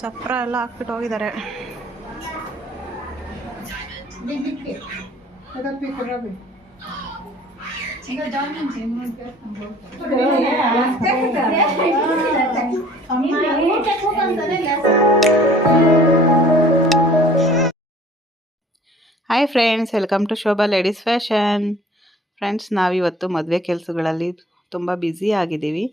ಚಪ್ರ ಎಲ್ಲ ಹಾಕ್ಬಿಟ್ಟು ಹೋಗಿದ್ದಾರೆ. Hi friends, welcome to Shobha ladies fashion. Friends, ನಾವಿವತ್ತು ಮದುವೆ ಕೆಲಸಗಳಲ್ಲಿ ತುಂಬ ಬ್ಯುಸಿ ಆಗಿದ್ದೀವಿ.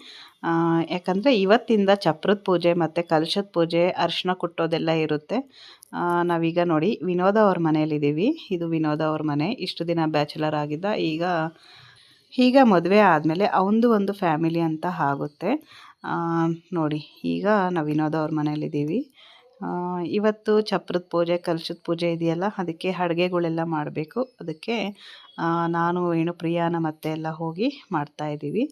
ಯಾಕಂದರೆ ಇವತ್ತಿಂದ ಚಪ್ರದ ಪೂಜೆ ಮತ್ತು ಕಲಶದ ಪೂಜೆ, ಅರಿಶಿನ ಕುಟ್ಟೋದೆಲ್ಲ ಇರುತ್ತೆ. ನಾವೀಗ ನೋಡಿ ವಿನೋದ ಅವ್ರ ಮನೇಲಿದ್ದೀವಿ. ಇದು ವಿನೋದ ಅವ್ರ ಮನೆ. ಇಷ್ಟು ದಿನ ಬ್ಯಾಚುಲರ್ ಆಗಿದ್ದ, ಈಗ ಮದುವೆ ಆದಮೇಲೆ ಅವನದು ಒಂದು ಫ್ಯಾಮಿಲಿ ಅಂತ ಆಗುತ್ತೆ. ನೋಡಿ, ಈಗ ನಾವು ವಿನೋದ ಅವ್ರ ಮನೇಲಿದ್ದೀವಿ. ಇವತ್ತು ಚಪ್ರದ ಪೂಜೆ, ಕಲಶದ ಪೂಜೆ ಇದೆಯಲ್ಲ, ಅದಕ್ಕೆ ಅಡುಗೆಗಳೆಲ್ಲ ಮಾಡಬೇಕು. ಅದಕ್ಕೆ ನಾನು ವೇಣುಪ್ರಿಯಾನ ಮತ್ತೆ ಎಲ್ಲ ಹೋಗಿ ಮಾಡ್ತಾಯಿದ್ದೀವಿ.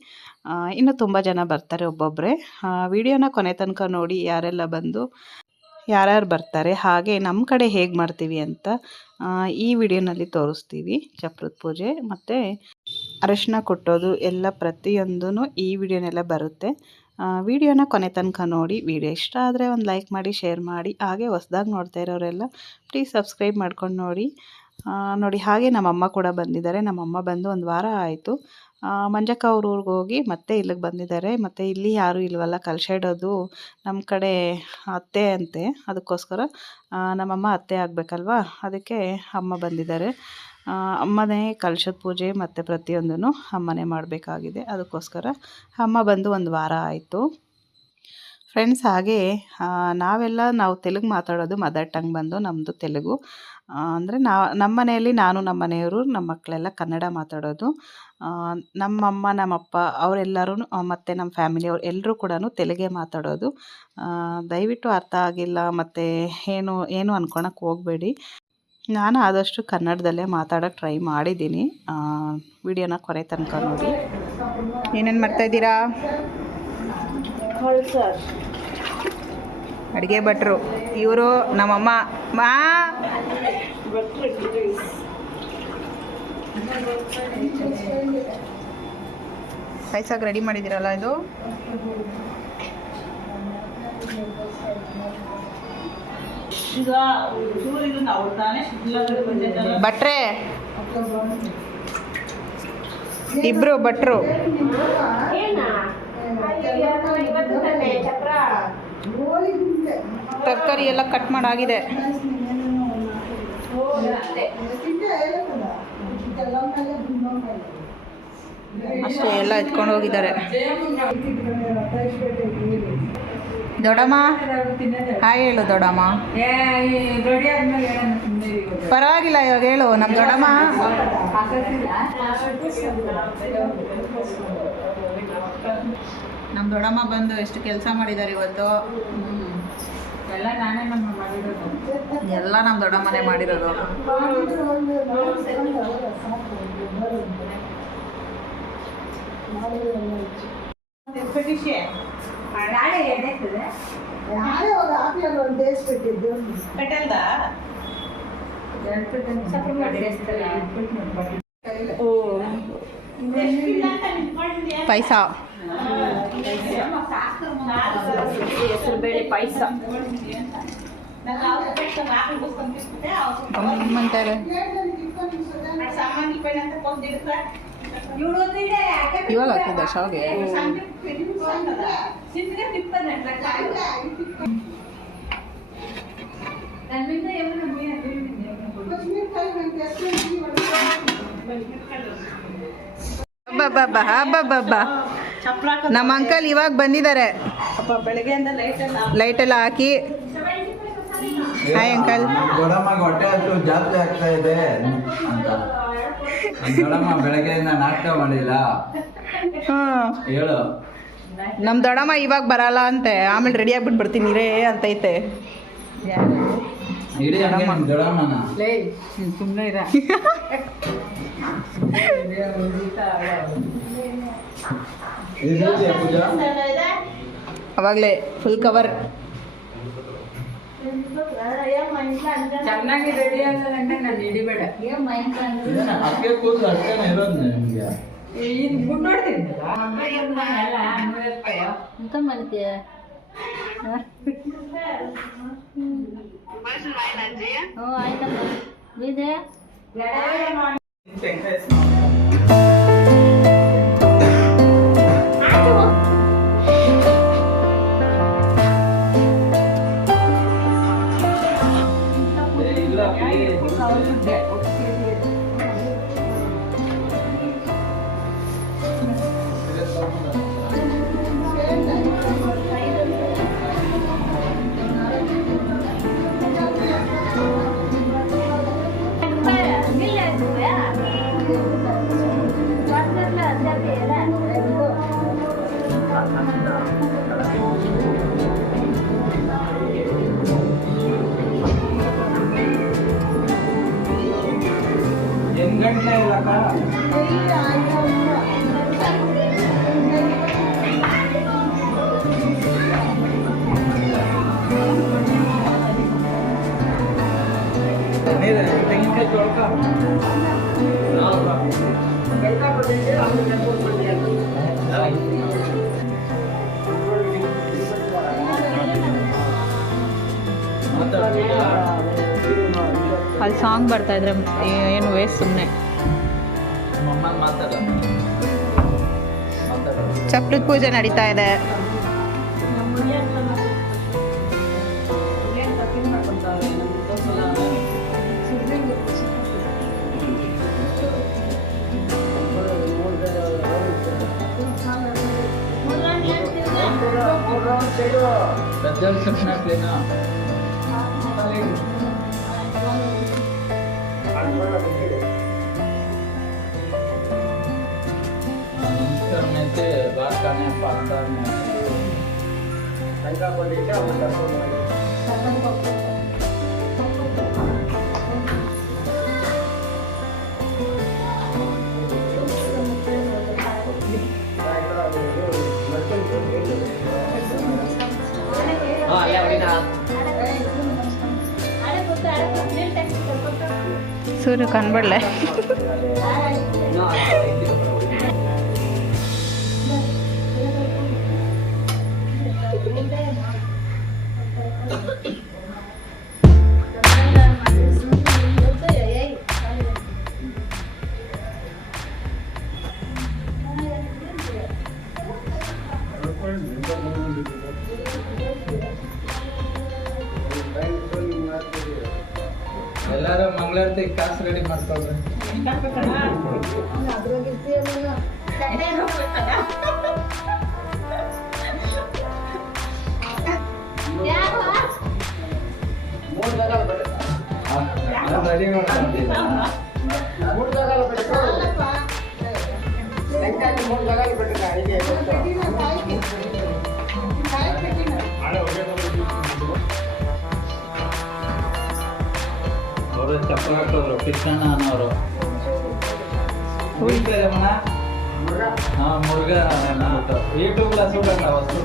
ಇನ್ನು ತುಂಬ ಜನ ಬರ್ತಾರೆ, ಒಬ್ಬೊಬ್ಬರೇ. ವಿಡಿಯೋನ ಕೊನೆ ತನಕ ನೋಡಿ, ಯಾರ್ಯಾರು ಬರ್ತಾರೆ, ಹಾಗೆ ನಮ್ಮ ಕಡೆ ಹೇಗೆ ಮಾಡ್ತೀವಿ ಅಂತ ಈ ವಿಡಿಯೋನಲ್ಲಿ ತೋರಿಸ್ತೀವಿ. ಚಪ್ರದ ಪೂಜೆ ಮತ್ತು ಅರಿಶಿನ ಕೊಟ್ಟೋದು ಎಲ್ಲ ಪ್ರತಿಯೊಂದೂ ಈ ವಿಡಿಯೋನೆಲ್ಲ ಬರುತ್ತೆ. ವಿಡಿಯೋನ ಕೊನೆ ತನಕ ನೋಡಿ. ವಿಡಿಯೋ ಇಷ್ಟ ಆದರೆ ಒಂದು ಲೈಕ್ ಮಾಡಿ, ಶೇರ್ ಮಾಡಿ. ಹಾಗೆ ಹೊಸ್ದಾಗಿ ನೋಡ್ತಾ ಇರೋರೆಲ್ಲ ಪ್ಲೀಸ್ ಸಬ್ಸ್ಕ್ರೈಬ್ ಮಾಡ್ಕೊಂಡು ನೋಡಿ. ಹಾಗೆ ನಮ್ಮಮ್ಮ ಕೂಡ ಬಂದಿದ್ದಾರೆ. ನಮ್ಮಮ್ಮ ಬಂದು ಒಂದು ವಾರ ಆಯಿತು. ಮಂಜಕ್ಕ ಅವ್ರ ಊರಿಗೆ ಹೋಗಿ ಮತ್ತೆ ಇಲ್ಲಿಗೆ ಬಂದಿದ್ದಾರೆ. ಮತ್ತು ಇಲ್ಲಿ ಯಾರೂ ಇಲ್ವಲ್ಲ, ಕಲಶ ಇಡೋದು ನಮ್ಮ ಕಡೆ ಅತ್ತೆ ಅಂತೆ. ಅದಕ್ಕೋಸ್ಕರ ನಮ್ಮಮ್ಮ ಅತ್ತೆ ಆಗಬೇಕಲ್ವ, ಅದಕ್ಕೆ ಅಮ್ಮ ಬಂದಿದ್ದಾರೆ. ಅಮ್ಮನೇ ಕಲಶದ ಪೂಜೆ ಮತ್ತು ಪ್ರತಿಯೊಂದೂ ಅಮ್ಮನೇ ಮಾಡಬೇಕಾಗಿದೆ. ಅದಕ್ಕೋಸ್ಕರ ಅಮ್ಮ ಬಂದು ಒಂದು ವಾರ ಆಯಿತು. ಫ್ರೆಂಡ್ಸ್, ಹಾಗೆ ನಾವು ತೆಲುಗು ಮಾತಾಡೋದು. ಮದರ್ ಟಂಗ್ ಬಂದು ನಮ್ಮದು ತೆಲುಗು. ಅಂದರೆ ನಮ್ಮ ಮನೆಯಲ್ಲಿ ನಾನು, ನಮ್ಮ ಮನೆಯವರು, ನಮ್ಮ ಮಕ್ಕಳೆಲ್ಲ ಕನ್ನಡ ಮಾತಾಡೋದು. ನಮ್ಮಮ್ಮ, ನಮ್ಮಪ್ಪ ಅವರೆಲ್ಲರೂ ಮತ್ತು ನಮ್ಮ ಫ್ಯಾಮಿಲಿಯವ್ರು ಎಲ್ಲರೂ ಕೂಡ ತೆಲುಗೇ ಮಾತಾಡೋದು. ದಯವಿಟ್ಟು ಅರ್ಥ ಆಗಿಲ್ಲ ಮತ್ತು ಏನು ಅಂದ್ಕೊಳಕ್ಕೆ ಹೋಗಬೇಡಿ. ನಾನು ಆದಷ್ಟು ಕನ್ನಡದಲ್ಲೇ ಮಾತಾಡೋಕ್ಕೆ ಟ್ರೈ ಮಾಡಿದ್ದೀನಿ. ವಿಡಿಯೋನ ಕೊನೆ ತನಕ ನೋಡಿ. ಏನೇನು ಮಾಡ್ತಾಯಿದ್ದೀರಾ? ಅಡುಗೆ ಭಟ್ರು ಇವರು. ನಮ್ಮಮ್ಮ ಪಾಯಸಕ್ಕೆ ರೆಡಿ ಮಾಡಿದ್ದೀರಲ್ಲ ಇದು. ಭಟ್ರೆ ಇಬ್ರು ಭಟ್ರು. ತರಕಾರಿ ಎಲ್ಲ ಕಟ್ ಮಾಡಾಗಿದೆ. ಅಷ್ಟೇ, ಎಲ್ಲ ಎತ್ಕೊಂಡು ಹೋಗಿದ್ದಾರೆ. ದೊಡ್ಡಮ್ಮ ಹಾಯ್ ಹೇಳು. ದೊಡ್ಡಮ್ಮ ಪರವಾಗಿಲ್ಲ, ಇವಾಗ ಹೇಳು. ನಮ್ಮ ದೊಡ್ಡಮ್ಮ ಬಂದು ಎಷ್ಟು ಕೆಲಸ ಮಾಡಿದ್ದಾರೆ ಇವತ್ತು. ಎಲ್ಲ ನಮ್ಮ ದೊಡ್ಡಮ್ಮನೇ ಮಾಡಿರೋದು. ಪಾಯಸ, ಹೆಸರುಬೇಳೆ ಪಾಯಸ ಅಂತಾರೆ. ಇವಾಗ ಆಗ್ತದೆ ಶಾವಿಗೆ. ನಮ್ಮ ಅಂಕಲ್ ಇವಾಗ ಬಂದಿದ್ದಾರೆ. ಲೈಟ್ ಎಲ್ಲ ಹಾಕಿ. Hi uncle. ಹೊಟ್ಟೆ ಜಾಸ್ತಿ ಆಗ್ತಾ ಇದೆ ಅಂತ ಬೆಳಗ್ಗೆಯಿಂದ ನಾಟಕ ಮಾಡಿಲ್ಲ ಹೇಳು. ನಮ್ಮ ದೊಡ್ಡಮ್ಮ ಇವಾಗ ಬರಲ್ಲ ಅಂತೆ, ಆಮೇಲೆ ರೆಡಿ ಆಗ್ಬಿಟ್ಟು ಬರ್ತೀನಿ ರೇ ಅಂತೈತೆ. ಸುಮ್ಮನೆ ಇರ. ಅವಾಗಲೇ ಫುಲ್ ಕವರ್ ಚೆನ್ನಾಗಿ ರೆಡಿ ಆಗಂటే ನಾನು ಹಿಡಿಬೇಡ. ಎಂತ ಮಾಡ್ತೀಯ? ಆಯ್ತಮ್ಮ ಇದೆ ಅಲ್ಲಿ ಸಾಂಗ್ ಬರ್ತಾ ಇದ್ರೆ ಏನು ವೇಸ್ಟ್ ಸುಮ್ಮನೆ. ಚಪ್ರದ ಪೂಜೆ ನಡೀತಾ ಇದೆ. ಸೂರ್ಯ ಕಣ್ಬಡ್ಲೆ. ಎಲ್ಲಾರು ಮಂಗಳಾರತಿ ಕಾಸು ರೆಡಿ ಮಾಡ್ಕೊಳ್ರಿ. ರೆಡಿ ಮಾಡ್ಕೊಂತೀನಿ. ಅವರು ಚಪ್ಪಲ್ ಹಾಕೋರು ಕೃಷ್ಣಣ್ಣ ಅನ್ನೋರು. ಮುರುಘ ಅಂದ್ಬಿಟ್ಟು ಯೂಟ್ಯೂಬ್ ಸುಡಲ್ಲ ವಸ್ತು.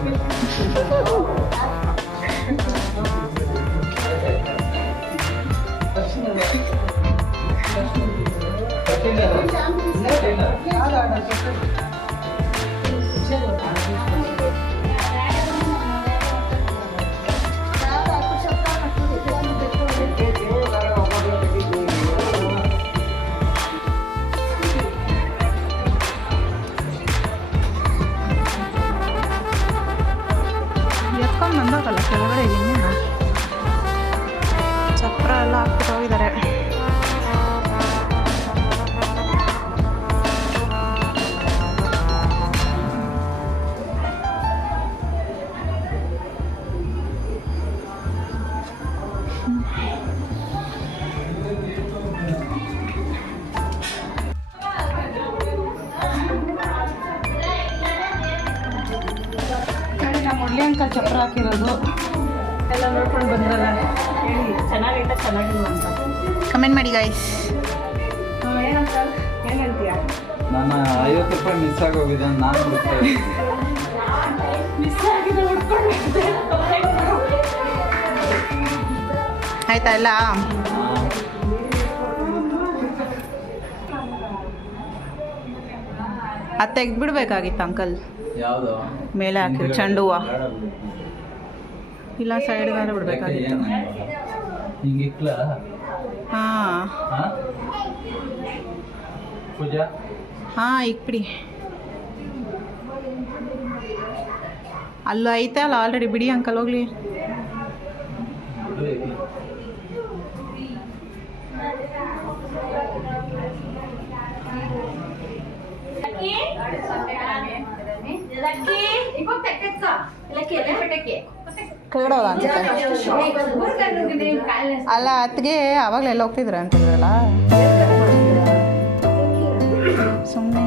ಬಂದಾಗಲ್ಲ ಕೆಳಗಡೆ ಇದೀನಿ. ಚಪ್ರ ಎಲ್ಲ ಹಾಕ್ಬಿಟ್ಟು ಹೋಗಿದ್ದಾರೆ. ಮುರಳಿ ಅಂಕಲ್ ಚಪ್ರ ಹಾಕಿರೋದು ಎಲ್ಲ ನೋಡ್ಕೊಂಡು ಬಂದ್ರಲ್ಲ, ಹೇಳಿ ಚೆನ್ನಾಗೈತೆ ಚೆನ್ನಾಗಿಲ್ಲ ಅಂತ ಕಮೆಂಟ್ ಮಾಡಿ ಗೈಸ್. ಏನಂತ ಏನು ಹೇಳ್ತೀಯ? ನಾನು 50 ರೂಪಾಯಿ ಮಿಸ್ ಆಗೋಗಿದೆ. ನಾನು ಮಿಸ್ ಆಗಿದೆ ಆಯ್ತಾ ಎಲ್ಲ. ಅದು ತೆಗ್ದುಬಿಡ್ಬೇಕಾಗಿತ್ತು ಅಂಕಲ್. ಯಾವುದು ಮೇಲೆ ಹಾಕಿ ಚೆಂಡು ಹೂವು ಇಲ್ಲ ಸೈಡ್ಗಾರ ಬಿಡಬೇಕಾಗಿತ್ತು. ಹಿಂಗೆ ಇಕ್ಲ ಹಾಂ ಪೂಜಾ ಹಾಂ ಇಕ್ಬಿಡಿ. ಅಲ್ಲೂ ಐತೆ ಅಲ್ಲ ಆಲ್ರೆಡಿ, ಬಿಡಿ ಅಂಕಲ್ ಹೋಗ್ಲಿ. ಕೆಳಗಡೆ ಅನ್ಸುತ್ತೆ. ಅಲ್ಲ ಅತ್ತಿಗೆ ಅವಾಗಲೇ ಎಲ್ಲ ಹೋಗ್ತಿದ್ರ ಅಂತಂದ್ರಲ್ಲ ಸುಮ್ಮನೆ.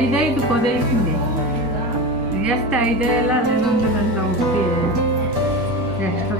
ಐದೈದು ಕೊದೈತಿಂದೆ ಎಷ್ಟು ಐದೇ ಎಲ್ಲ ಅದನ್ನೊಂದು ಗಂಟ ಹುಟ್ಟಿ ಎಷ್ಟು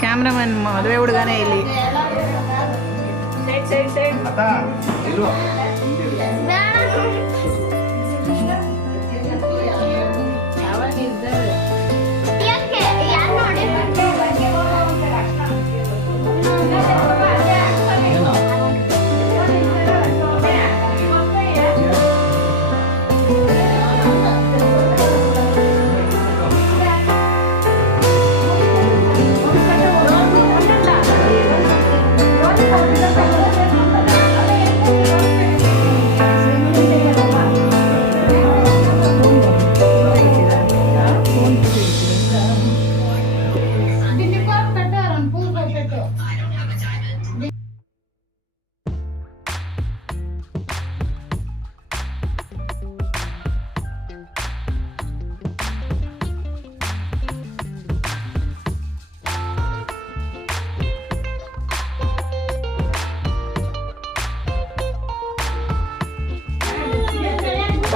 ಕ್ಯಾಮ್ರಾಮನ್ ಮದುವೆ ಹುಡುಗನೇ ಇಲ್ಲಿ.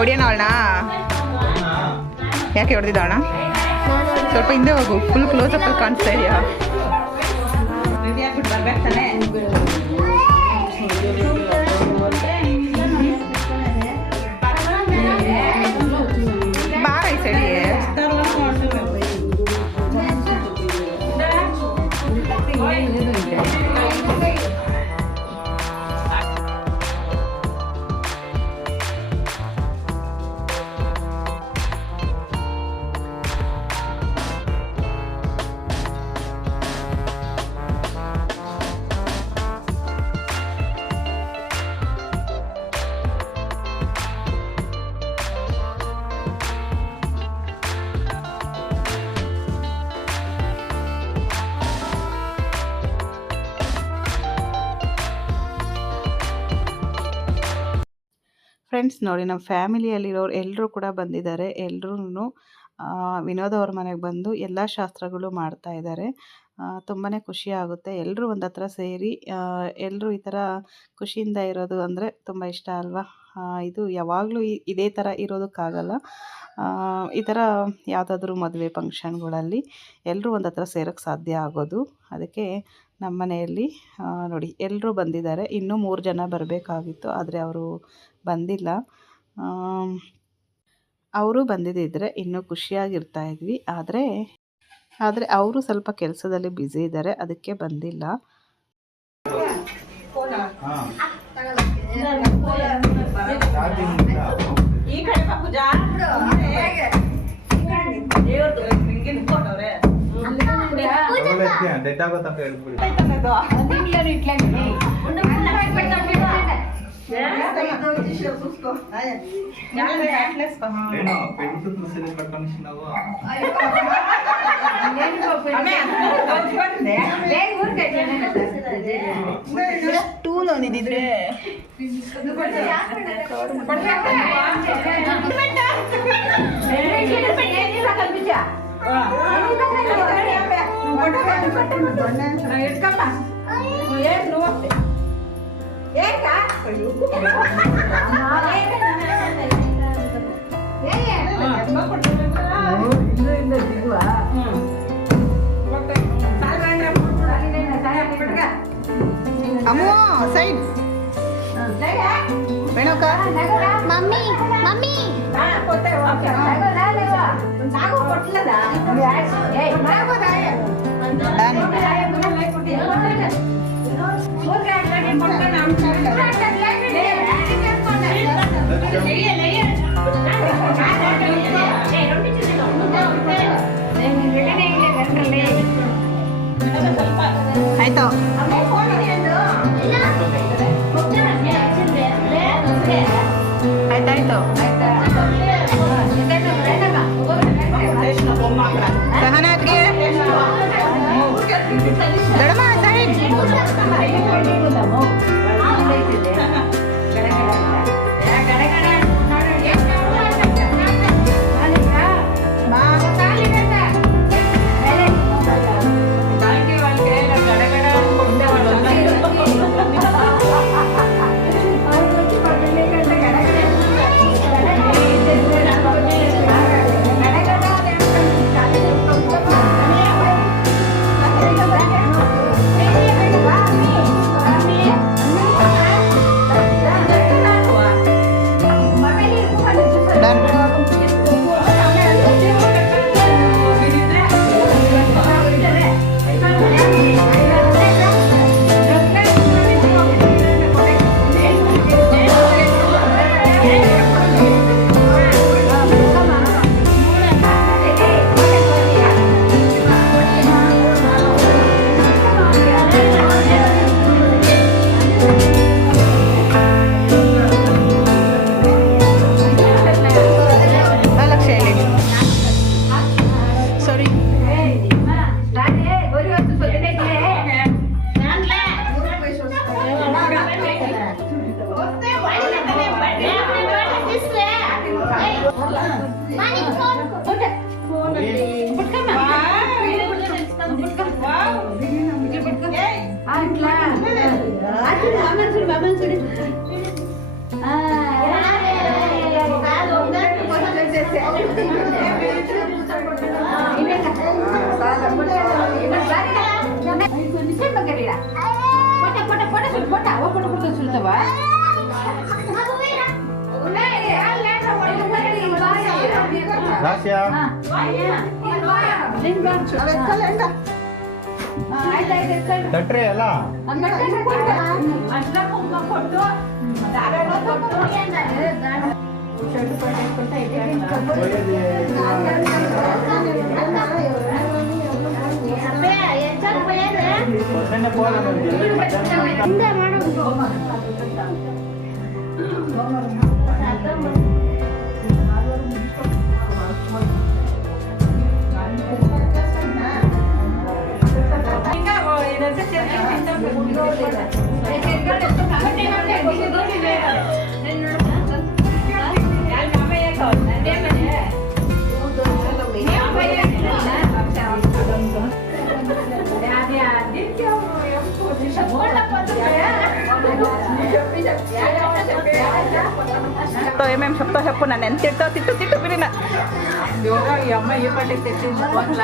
ಹೊಡಿಯೋಣ ಅವಳನ್ನ? ಯಾಕೆ ಹೊಡೆದಿದ್ದ ಅಣ್ಣ? ಸ್ವಲ್ಪ ಹಿಂದೆ ಹೋಗು, ಫುಲ್ ಕ್ಲೋಸಪ್ಪಲ್ಲಿ ಕಾಣಿಸ್ತಾ ಇದೆಯಾ? ಬಾರ ಈ ಸೈಡಿಗೆ. ಫ್ರೆಂಡ್ಸ್ ನೋಡಿ, ನಮ್ಮ ಫ್ಯಾಮಿಲಿಯಲ್ಲಿರೋರು ಎಲ್ಲರೂ ಕೂಡ ಬಂದಿದ್ದಾರೆ. ಎಲ್ಲರೂ ವಿನೋದ್ ಅವ್ರ ಮನೆಗೆ ಬಂದು ಎಲ್ಲ ಶಾಸ್ತ್ರಗಳು ಮಾಡ್ತಾ ಇದ್ದಾರೆ. ತುಂಬಾ ಖುಷಿ ಆಗುತ್ತೆ. ಎಲ್ಲರೂ ಒಂದು ಹತ್ರ ಸೇರಿ ಎಲ್ಲರೂ ಈ ಥರ ಖುಷಿಯಿಂದ ಇರೋದು ಅಂದರೆ ತುಂಬ ಇಷ್ಟ ಅಲ್ವಾ? ಇದು ಯಾವಾಗಲೂ ಇದೇ ಥರ ಇರೋದಕ್ಕಾಗಲ್ಲ. ಈ ಥರ ಯಾವುದಾದ್ರೂ ಮದುವೆ ಫಂಕ್ಷನ್ಗಳಲ್ಲಿ ಎಲ್ಲರೂ ಒಂದು ಹತ್ರ ಸೇರೋಕ್ಕೆ ಸಾಧ್ಯ ಆಗೋದು. ಅದಕ್ಕೆ ನಮ್ಮ ಮನೆಯಲ್ಲಿ ನೋಡಿ ಎಲ್ಲರೂ ಬಂದಿದ್ದಾರೆ. ಇನ್ನೂ 3 ಜನ ಬರಬೇಕಾಗಿತ್ತು, ಆದರೆ ಅವರು ಬಂದಿಲ್ಲ. ಅವರು ಬಂದಿದ್ದಿದ್ರೆ ಇನ್ನೂ ಖುಷಿಯಾಗಿರ್ತಾ ಇದ್ವಿ. ಆದರೆ ಅವರು ಸ್ವಲ್ಪ ಕೆಲಸದಲ್ಲಿ ಬ್ಯುಸಿ ಇದ್ದಾರೆ, ಅದಕ್ಕೆ ಬಂದಿಲ್ಲ. ಡೆಡ್ ಆಗೋ ತನಕ ಹೇಳ್ಬಿಡಿ. ಏನೋ ಪೆಟ್ಟು ಸರಿ ಕಟ್ಕೊಂಡು ನಾವು ಟೂಲ್ ಒಂದಿದ್ರೆ ಅಮ್ಮೋ ಸೈಡ್ ಬೇಣೋಕ ಮಮ್ಮಿ ಮಮ್ಮಿ ಆಯ್ತು ಆಯ್ತಾಯ್ತು ಸಹನಾದ್ಗೆ ದೊಡ್ಡಮ್ಮ ಸೈಡ್ ರಾಶಿಯಾ ತಟ್ರಿ ಅಲ್ಲ ఏమేమి చెప్తా చెప్పు నన్ను ఎంత తిట్టో తిట్టు ಬಿರಿನ ಯೋಗ ಈ ಅಮ್ಮ ಈ ಪಟ್ಟಿ ತೆಗೆದು ಮಕ್ಕಳ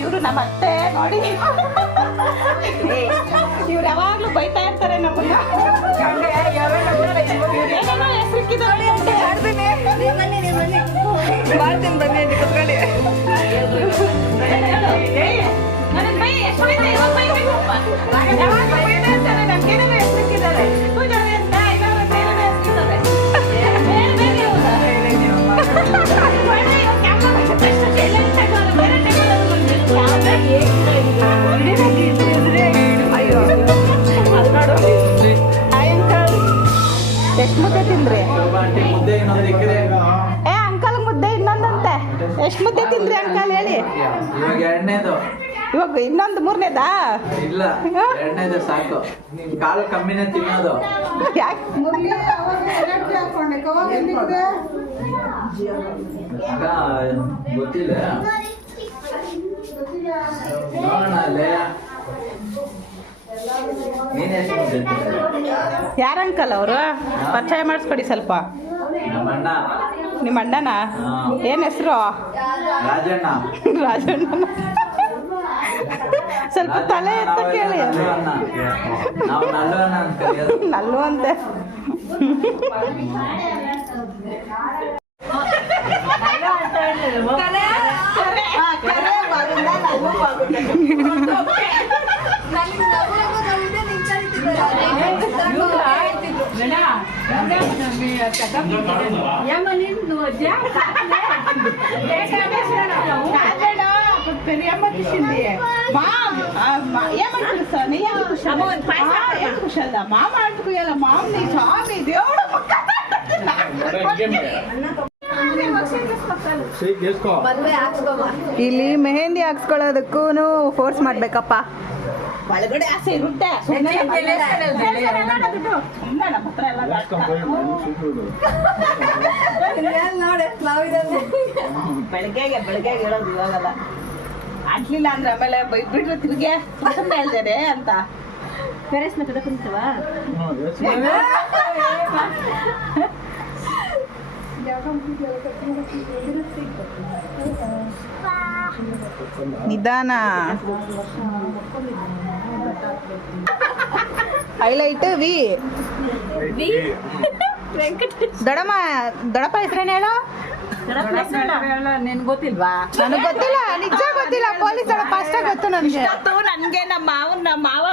ಇವರು ನಮ್ಮ ಅತ್ತೆ ನೋಡಿ ಇವ್ರು ಯಾವಾಗ್ಲೂ ಬೈತಾ ಇರ್ತಾರೆ ನಮ್ಮನ್ನ ಏನೇನೋ ಹೆಸರಿಕ್ಕಿದ್ದಾರೆ ಅಂತ ಹೇಳ್ತೀನಿ ಮಾಡ್ತೀನಿ ಬನ್ನಿ ಅಂತ ಕುತ್ಕೊಳ್ಳಿ ನನಗೆ ಬೈ ಎಷ್ಟು ಬೈತಾ ಇವಾಗ ಬೈಬೇಕಪ್ಪ ಯಾವಾಗಲೂ ಬೈತಾ ಇರ್ತಾರೆ ನನ್ಗೆ ಏನೇನೋ ಹೆಸರಿಕ್ಕಿದ್ದಾರೆ ಪೂಜಾರಿ ಅಂತ ಇವಾಗ ಏನೇನೋ ಹೆಸರಿಕ್ಕಿದ್ದಾರೆ ಬೇರೆ ಎಷ್ಟು ಮುದ್ದೆ ತಿಂದ್ರಿ? ಆಂಟಿ ಮುದ್ದೆ ಇನ್ನೊಂದು ಇಕ್ಕಿದೆ. ಏ ಅಂಕಲ್ ಮುದ್ದೆ ಇನ್ನೊಂದಂತೆ. ಎಷ್ಟು ಮುದ್ದೆ ತಿಂದ್ರಿ ಅಂಕಲ್ ಹೇಳಿ? ಇವಾಗ ಎರಡನೇದು. ಇವಾಗ ಇನ್ನೊಂದು ಮೂರನೇದಾ? ಇಲ್ಲ, ಎರಡನೇದು ಸಾಕು. ನೀನ್ ಕಾಳು ಕಮ್ಮಿನೇ ತಿನ್ನೋದು. ಯಾಕೆ? ಆಗ ಗೊತ್ತಿಲ್ಲ. ನೋಡೋಣ ಅಲ್ಲೇ. ನೀನೆಷ್ಟು ಮುದ್ದೆ ತಿಂದೆ? ಯಾರ ಅಂಕಲ್ ಅವರು? ಪರಿಚಯ ಮಾಡಿಸ್ಕೊಡಿ ಸ್ವಲ್ಪ. ನಮ್ಮಣ್ಣ. ನಿಮ್ಮ ಅಣ್ಣನ? ಏನು ಹೆಸರು? ರಾಜಣ್ಣ. ರಾಜಣ್ಣ. ಸ್ವಲ್ಪ ತಲೆ ಎತ್ತ ಕೇಳಿ. ನಾವು ನಲ್ಲು ಅಣ್ಣ ಅಂತ ಕರೆಯೋದು. ನಲ್ಲು ಅಂತೆ. Speriamo di scendere. Mamma, ಇಲ್ಲಿ ಮೆಹಂದಿ ಹಾಕ್ಸ್ಕೊಳ್ಳೋದಕ್ಕೂ ಫೋರ್ಸ್ ಮಾಡ್ಬೇಕಪ್ಪ. ಒಳಗಡೆ ಆಸೆ ಇರುತ್ತೆ. ಬೆಳಗ್ಗೆ ಹೇಳೋದು ಇವಾಗಲ್ಲ. ಆಗ್ಲಿಲ್ಲ ಅಂದ್ರೆ ಆಮೇಲೆ ಬೈಬಿಟ್ರೆ ತಿರ್ಗೆ ಹೇಳ್ತಾರೆ ಅಂತ. ನಿಧಾನ. ಹೈಲೈಟ್ ವಿ. ದೊಡ್ಡಪ್ಪ ಹೆಸರೇನು ಹೇಳೋ? ನಿನ್ ಗೊತ್ತಿಲ್ವಾ? ನನಗೆ ಗೊತ್ತಿಲ್ಲ, ನಿಜ ಗೊತ್ತಿಲ್ಲ. ಪೊಲೀಸ್ ದೊಡ್ಡಪ್ಪ ಅಷ್ಟೇ ಗೊತ್ತು ನನಗೆ. ನನ್ಗೆ ನಮ್ಮ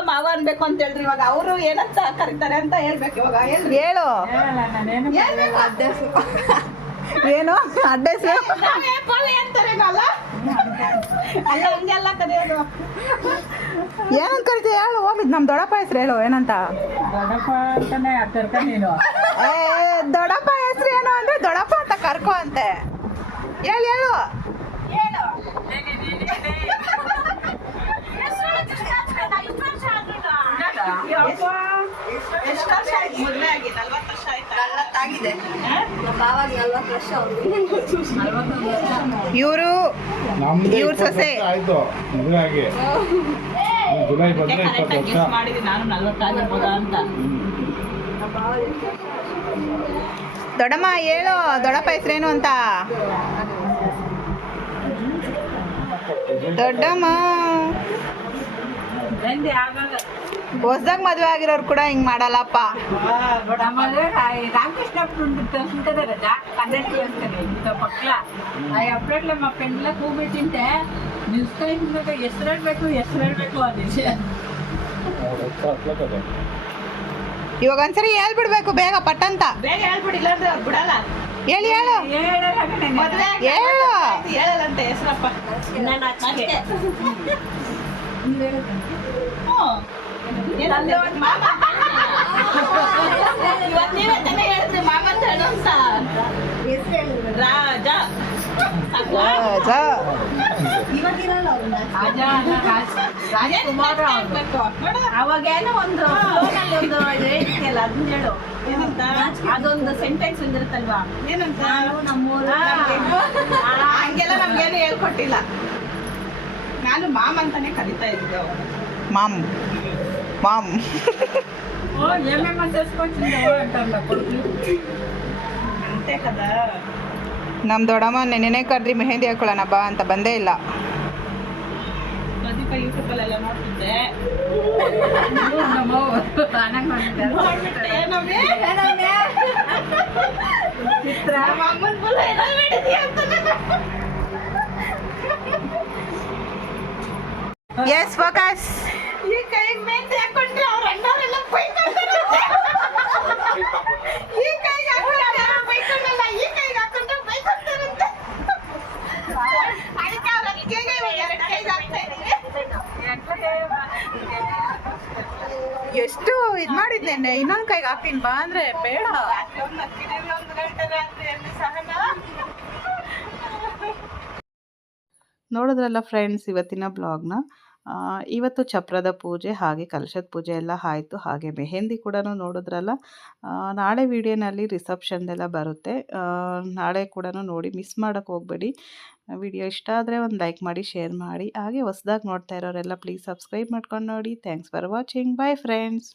ಮಾವ ಅನ್ಬೇಕು ಅಂತ ಹೇಳ್ರಿ. ಇವಾಗ ಅವರು ಏನಂತ ಕರೀತಾರೆ ಅಂತ ಹೇಳ್ಬೇಕು. ಇವಾಗ ಹೇಳು. ಏನು ಅಡ್ಡ ಹೆಸರು ಅಂತಾರೇನಲ್ಲ? ಅಲ್ಲ ಹಂಗೆಲ್ಲ ಕರೆಯೋದು. ಏನಂತ ಕರಿತೀಯ ಹೇಳು? ಹೋಗಿದ್ ನಮ್ ದೊಡ್ಡಪ್ಪ ಹೆಸರು ಹೇಳು. ಏನಂತ? ದೊಡ್ಡಪ್ಪ ಹೆಸರು ಏನು ಅಂದ್ರೆ ದೊಡ್ಡಪ್ಪ ಅಂತ ಕರ್ಕೊ ಅಂತೆ. ಹೇಳು ಹೇಳು. ಇವರು ಸೊಸೆ ಆಯ್ತು ಮದುವೆ ಆಗಿ ಜುಲೈ ಬಂದ್ರೆ 20 ವರ್ಷ. ನಾನು 40 ಆಗಿರ್ಬೋದ ಅಂತ. ದೊಡ್ಡಮ್ಮ ಹೇಳು, ದೊಡ್ಡಪ್ಪ ಹೆಸರೇನು ಅಂತ? ದೊಡ್ಡಮ್ಮ ಹೊಸದಾಗ ಮದುವೆ ಆಗಿರೋರು ಕೂಡ ಹಿಂಗ್ ಮಾಡಲ್ಲಪ್ಪ. రామకృష్ణ తెలుసుంటదే కదా కన్నెక్ట్ చేస్తాను ఇంత పక్కల అప్పుడట్లా మా పెండ్ల కూబెట్టింటే నిల్చుకుంటున్నాక ఎసరాడಬೇಕು అది ಇವಾಗ ಒಂದ್ಸರಿ ಹೇಳ್ಬಿಡ್ಬೇಕು ಬೇಗ ಪಟ್ಟಂತ. ಬೇಗ ಹೇಳ್ಬಿಡಿಲ್ಲ ಅಂದ್ರೆ ಅವ್ರು ಬಿಡಲ್ಲ. ಹೇಳಿ ಹೇಳು. ಹೇಳು. ಹೇಳಲ್ಲಂತೆ ಹೆಸರಪ್ಪ. ಅವಾಗೇನೋ ಒಂದು ಹೇಳ್ತಿಯಲ್ಲ ಅದನ್ನ ಹೇಳು. ಏನಂತ? ಅದೊಂದು ಸೆಂಟೆನ್ಸ್ ಒಂದಿರುತ್ತಲ್ವಾ? ಏನಂತ? ನಮ್ಮೂರು ಹಂಗೆಲ್ಲ ನಮ್ಗೇನು ಹೇಳ್ಕೊಟ್ಟಿಲ್ಲ. ನಾನು ಮಾಮ್ ಅಂತಾನೆ ಕರಿತಾ ಇದ್ದೆ ಅವಾಗ. ಮಾಮ್ ಮಾಮ್ ఏమేమో చేసుకొచ్చిందో అంటారు ಅಂತೆ కదా. ನಮ್ಮ ದೊಡ್ಡಮ್ಮ ನೆನ್ನೆ ಕರ್ರಿ ಮೆಹಂದಿ ಹಾಕೊಳ್ಳೋಣ ಬಾ ಅಂತ ಬಂದೇ ಇಲ್ಲ. ಯೂಟ್ಯೂಬಲ್ಲೆಲ್ಲ ನೋಡ್ತಿದ್ದೆ. Yes focus. ಈ ಕೈಗೆ ಮೆಹಂದಿ ಹಾಕೊಂಡ್ರೆ ಅವ್ರ ಅಣ್ಣವರೆಲ್ಲ ಬೈಕೊಂಡ್ರೆ. ಈ ಕೈಗೆ ಹಾಕೊಂಡ್ರೆ ಬೈಕೊಂಡಲ್ಲ, ಈ ಕೈಗೆ ಹಾಕೊಂಡ್ರೆ ಬೈಕೊಂತಾರಂತೆ. ಅದಕ್ಕೆ ಅವ್ರ ಅಲ್ಲಿಗೆ 2 ಕೈಗೆ ಹಾಕ್ತಾ ಇದ್ದೀನಿ. ಎಷ್ಟು ಇದು ಮಾಡಿದ್ನೇನೆ ಇನ್ನೊಂದು ಕೈಗೆ ಹಾಕ್ತೀನಿ ಬಾ ಅಂದರೆ ಬೇಡ. ನೋಡಿದ್ರಲ್ಲ ಫ್ರೆಂಡ್ಸ್ ಇವತ್ತಿನ ಬ್ಲಾಗ್ನ. ಇವತ್ತು ಚಪ್ರದ ಪೂಜೆ ಹಾಗೆ ಕಲಶದ ಪೂಜೆ ಎಲ್ಲ ಆಯಿತು. ಹಾಗೆ ಮೆಹಂದಿ ಕೂಡ ನೋಡಿದ್ರಲ್ಲ. ನಾಳೆ ವಿಡಿಯೋನಲ್ಲಿ ರಿಸೆಪ್ಷನ್ದೆಲ್ಲ ಬರುತ್ತೆ. ನಾಳೆ ಕೂಡ ನೋಡಿ ಮಿಸ್ ಮಾಡೋಕ್ಕೆ ಹೋಗಬೇಡಿ. ವಿಡಿಯೋ ಇಷ್ಟ ಆದರೆ ಒಂದು ಲೈಕ್ ಮಾಡಿ, ಶೇರ್ ಮಾಡಿ. ಹಾಗೆ ಹೊಸ್ದಾಗಿ ನೋಡ್ತಾ ಇರೋರೆಲ್ಲ ಪ್ಲೀಸ್ ಸಬ್ಸ್ಕ್ರೈಬ್ ಮಾಡ್ಕೊಂಡು ನೋಡಿ. Thanks for watching. Bye friends.